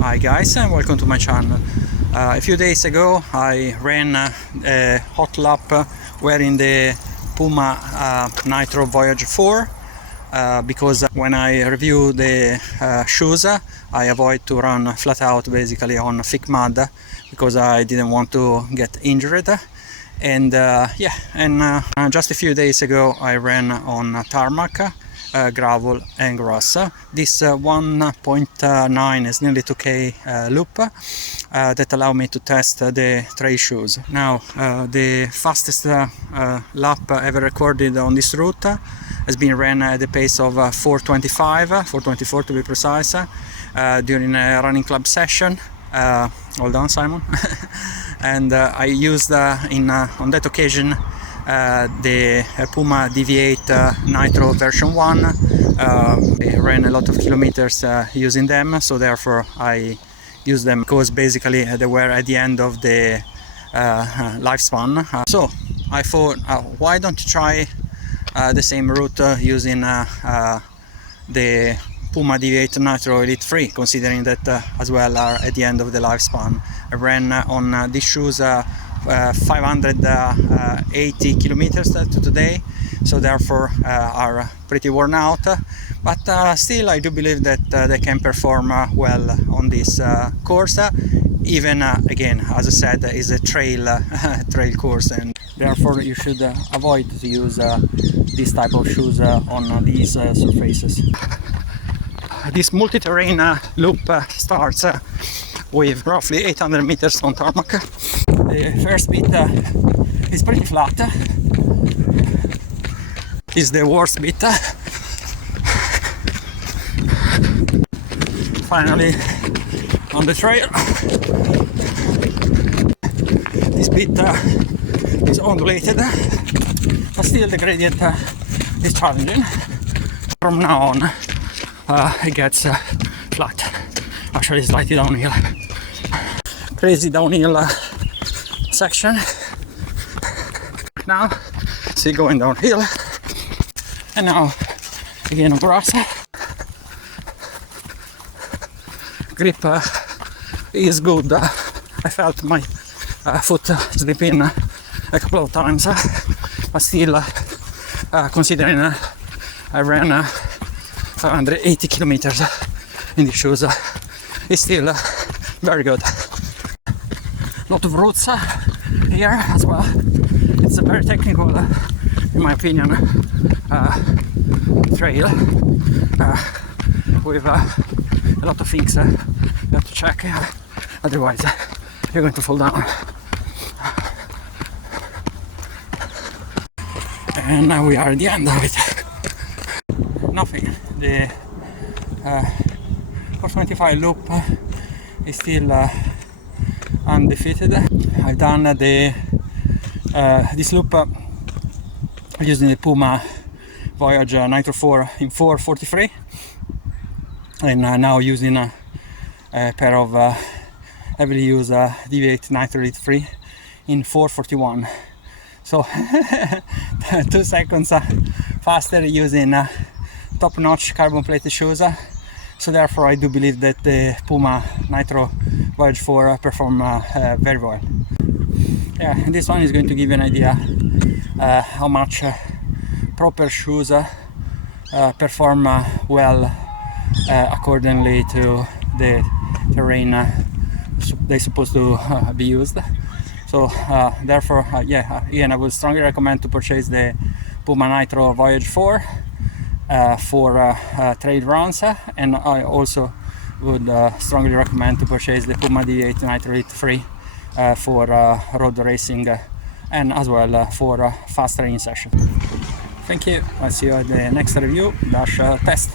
Hi guys, and welcome to my channel. A few days ago I ran a hot lap wearing the Puma Nitro Voyage 4 because when I review the shoes I avoid to run flat out basically on thick mud because I didn't want to get injured. And just a few days ago I ran on tarmac, gravel and grass. This 1.9 is nearly 2K loop that allow me to test the trail shoes. Now the fastest lap ever recorded on this route has been ran at the pace of 4:24 to be precise, during a running club session. Hold on, Simon. And I used on that occasion the Puma Deviate Nitro version 1. I ran a lot of kilometers using them, so therefore I used them because basically they were at the end of the lifespan. So I thought, why don't you try the same route using the Puma Deviate Nitro Elite 3, considering that as well are at the end of the lifespan. I ran on these shoes 580 kilometers to today, so therefore are pretty worn out, but still I do believe that they can perform well on this course, even again, as I said, is a trail course, and therefore you should avoid to use this type of shoes on these surfaces. This multi-terrain loop starts with roughly 800 meters on tarmac. The first bit is pretty flat. Is the worst bit. Finally on the trail. This bit is undulated, but still the gradient is challenging. From now on it gets flat, actually slightly downhill. Crazy downhill section. Now still going downhill, and now again on grass. Grip is good. I felt my foot slipping a couple of times, but still considering I ran 580 kilometers in the shoes, it's still very good. Lot of roots here as well. It's a very technical, in my opinion, trail with a lot of things you have to check, otherwise you're going to fall down. And now we are at the end of it. Nothing. The 425 loop is still undefeated. I've done this loop using the Puma Voyage Nitro 4 in 4:43, and now using a pair of heavily used Deviate Nitro Elite 3 in 4:41. So 2 seconds faster using top-notch carbon-plated shoes. So therefore I do believe that the Puma Nitro Voyage 4 perform very well. Yeah, and this one is going to give you an idea how much proper shoes perform well accordingly to the terrain they're supposed to be used. So therefore, again, I would strongly recommend to purchase the Puma Nitro Voyage 4 for trail runs, and I also would strongly recommend to purchase the Puma Deviate Nitro Elite 3 for road racing and as well for fast training session. Thank you. I'll see you at the next review / test.